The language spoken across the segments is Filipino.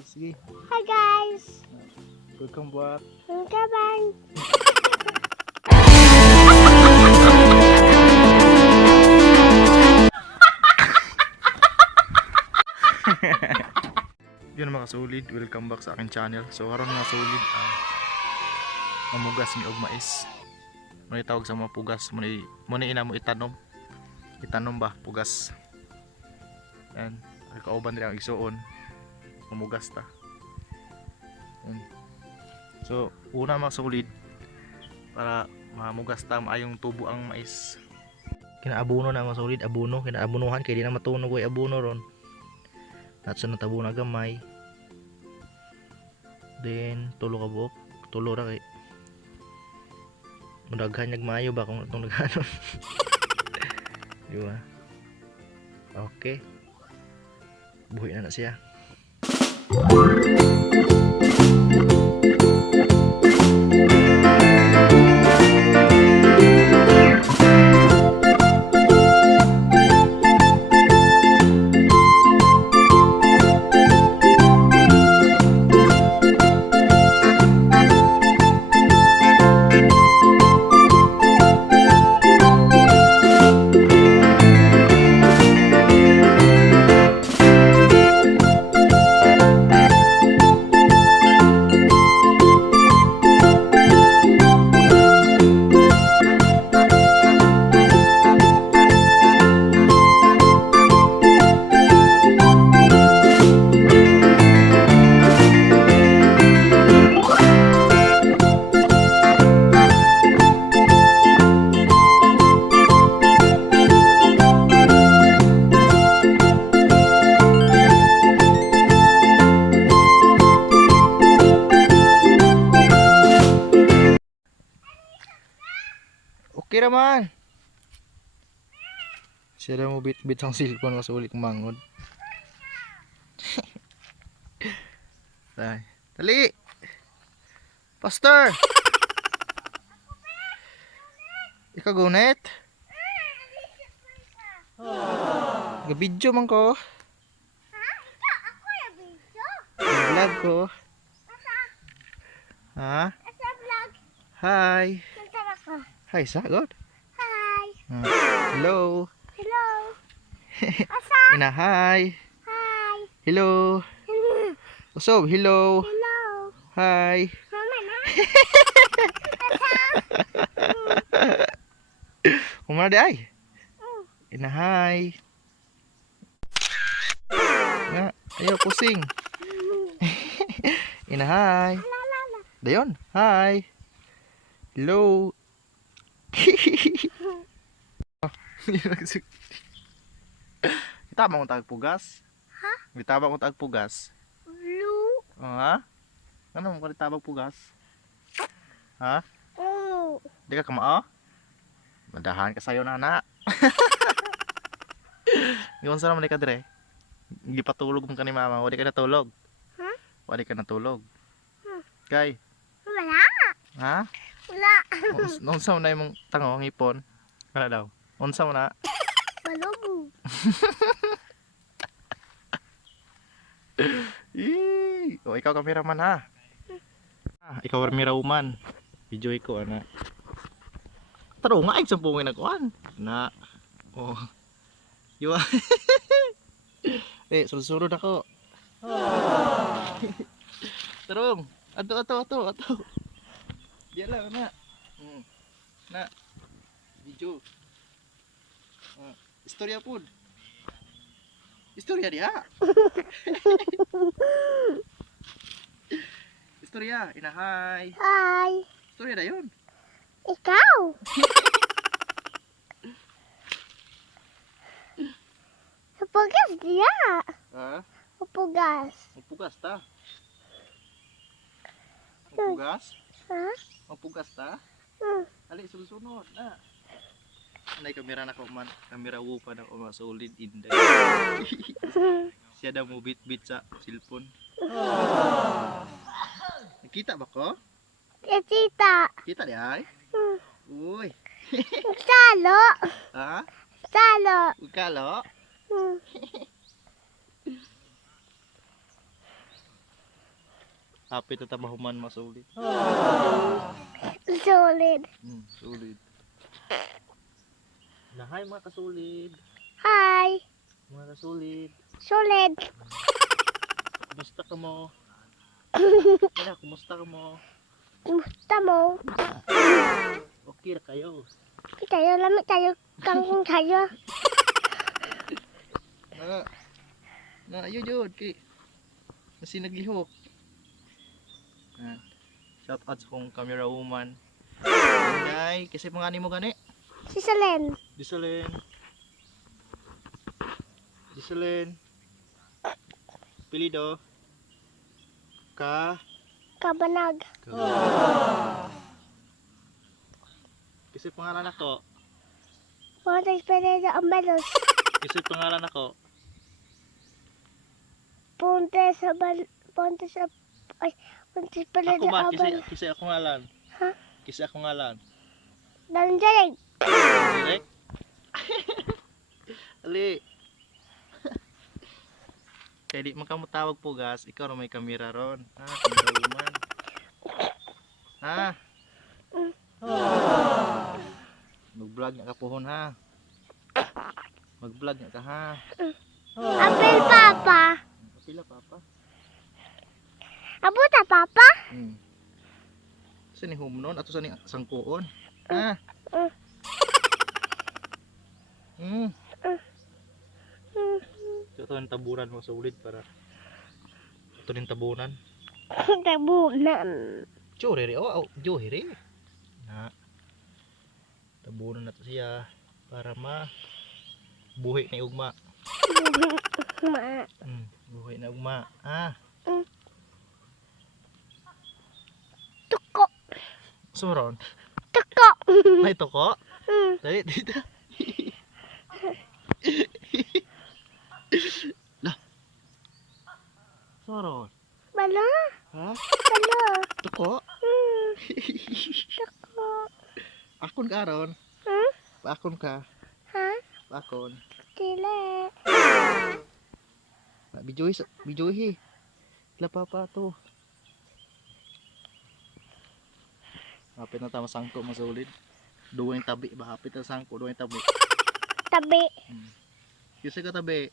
Sige, Hi guys! welcome back. Welcome. Yun mga kasulid, welcome back sa akin channel. So karon mga kasulid, mamugas ni og mais. Muna tawag sa mga pugas, muna ina mo itanom. Itanom ba pugas. Yan, kauban din ang igsuon. Mamugas ta. Yan. So una mga kasulid, para mamugas ta maayong tubo ang mais. Kinaabuno na mga kasulid, abuno, kinaabunuhan kay di na matunog ay abuno ron. At sa natabo na gamay, then tulo ka buok, tulo ra kay madaghan nagmayo ba kung itong naghanon. Diba? Okay, buhi na siya. Okay naman. Siya mo bit-bit ang cellphone mas ulit mangod. Ay, dali. Pastor. Ikaw gunet? Ga-video man ko. Ako yung video. Vlog ko. Ha? Asa vlog? Hi. Saan ako? Hi, sagod. Hi! Hello. Hello! Asa? Ina, hi. Hi! Hello. Usob, hello. Hello! Hi. Mama na? Kumana di ay. Ina, hi. Nga, ayo pusing. Ina, hi. Dayon, hi. Hello. Itama kong tagpugas. Ha? Itama kong tagpugas. Blue? Ha? Ano mo kung itabag pugas? Ha? Oh! Di ka kamao? Madahan ka sayo nana. Ngayon sa naman ka dire. Hindi patulog mo ka ni mama. Wadi ka natulog. Ha? Wadi ka natulog. Kay? Wala! Ha? Wala! Unsa mo na yung tango, ang ipon? Kana daw? Unsa mo na? Balong! O ikaw cameraman ha. Ikaw camera woman. Video ko ana. Taro nga ay sampungin na kuan. Na. Oh. Yo. Sunod ako. Tarong. Ato. Diyan lang na. Na. Video. Istorya pud. Istorya dia. Istorya, inahay. Hi! Istorya na yun. Ikaw! Upugas dia! Ha? Upugas! Magpugas ta. Magpugas? Ha? Magpugas ta. Ali, sunod na. Anay kamera na ko man. Kamera wupa na ko solid inday. Siya daw mo bit-bit sa cellphone. Nakita ba ko? Tita! Kita di ay? Uy. Salo! Ha? Salo! Ukalo? Hapit at mahuman masulit. Solid. Sulit. Nahay mga kasulid. Hi. Mga kasulid. Solid. Kumusta ka mo? Kaya, kumusta ka mo? Kumusta mo? Okay na kayo. Tayo lamig tayo. Kangkong tayo. Yun yun. Kasi naglihok. Shout out sa kong camera woman. Ay, kasi mga mo gani. Si Salen. Diselin. Pilido. Kabanag. Kasi pangalan ako. Pontes Pereira Amalos. Kasi pangalan ako. Pontes Pereira Ako ba? Amalos. Kasi ako ngalan. Ha? Kasi ako ngalan. Danjalig. Direct? Ali. Kaya di man ka mo tawag po gas, ikaw na may kamera ron. Kamera woman. Mag-vlog nga ka pohon ha. Mag-vlog nga ka ha. Apel Papa. Pila papa? Abuta Papa. Sa ni humnon ato sa ni sangkuon. Ito yung tabunan mo sa ulid para ito yung tabunan. Tabunan. Chorere, johire. Tabunan na to siya para buhi na ugma. Buhi na ugma. Tuko. Suron. Tuko. May toko? Dali, dito. Lah. Suron. Bala. Ha? Bala. Toko? Tuko. Akon ka aron? Pakon ka? Ha? Pakon. Dile. Bijoy. Ila papa to. Hapit na tama sangko masulid. Duwa yung tabi ba? Hapit na sangko, duwa yung tabi. Tabi. Kasi ka tabi.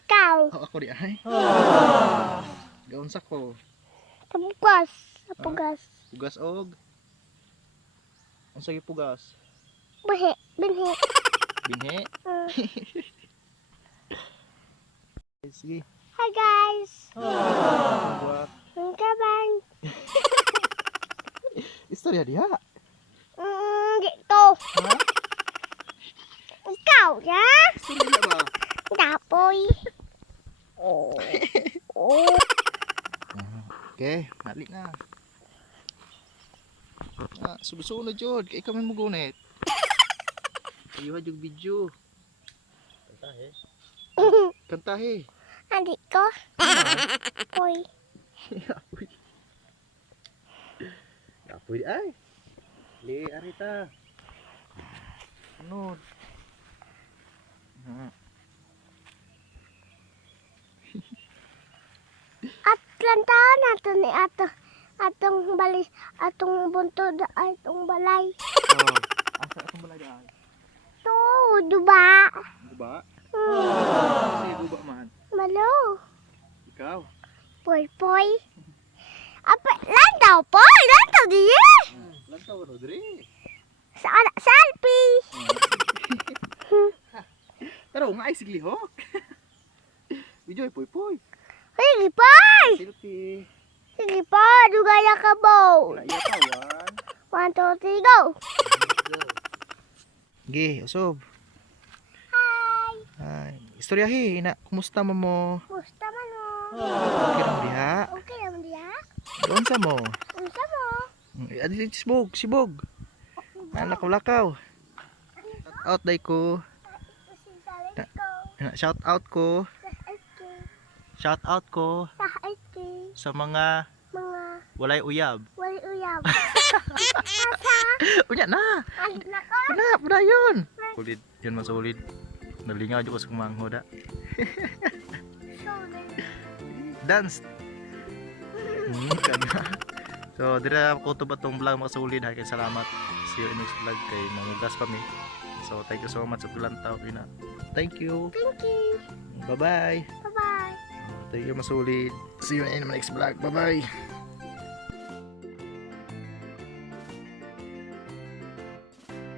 Ikaw. Ako di ay. Gaon sa ko. Tabugas. Tabugas. Pugas og. Ang sige pugas. Binhi. Binhi. Binhe. Sige. Hi guys. Buat. Ang kabang. Istorya diha. Dito. Ha? Ikaw ya. Istorya diha ba? Dapoy. Oh. Oh. Okay, nalik na. Sunod jud kay kami mo gunit. Ayo jug video. Kantahe. Adik ko. Poy. Apoy ay. Li arita. Ano? At lantaon nato ni atong balis atong buntod atong balay. Asa atong balay daan? To, duba. Guba? Sige guba man. Malo. Ikaw. Poy poy. Apa lantaw poy, lantaw diye. Lantaw ro diri. Salpi. Pero nga ay siglihok. Bijoy poy. Sige poy. Selfie. Sige po, dugaya ka bo. Kaya tawan. 1, 2, 3, go. Gi, usob. Hi. Ay, istoryahi ina, kumusta mo? Musta man mo? Okay lang diha. Okay naman diya. Doon sa mo. Unsa mo? Adi sibog. Anak ko lakaw. Shout out day ko. Shout out ko. Shout out ko sa mga walay uyab. Wali uyab. Unya na. Alit na ko. Wala yun. Kulit, yun masulid. Nalingaw dyan ko sa kumangho da. Dance. Kana. So dira ko to ba tong vlog mga solid ha, kay salamat. See you in next vlog kay mamugas pa mi. So thank you so much sa pilantaw ina. Thank you. Thank you. Bye bye. Bye-bye. Thank you masulid. See you in my next vlog. Bye bye.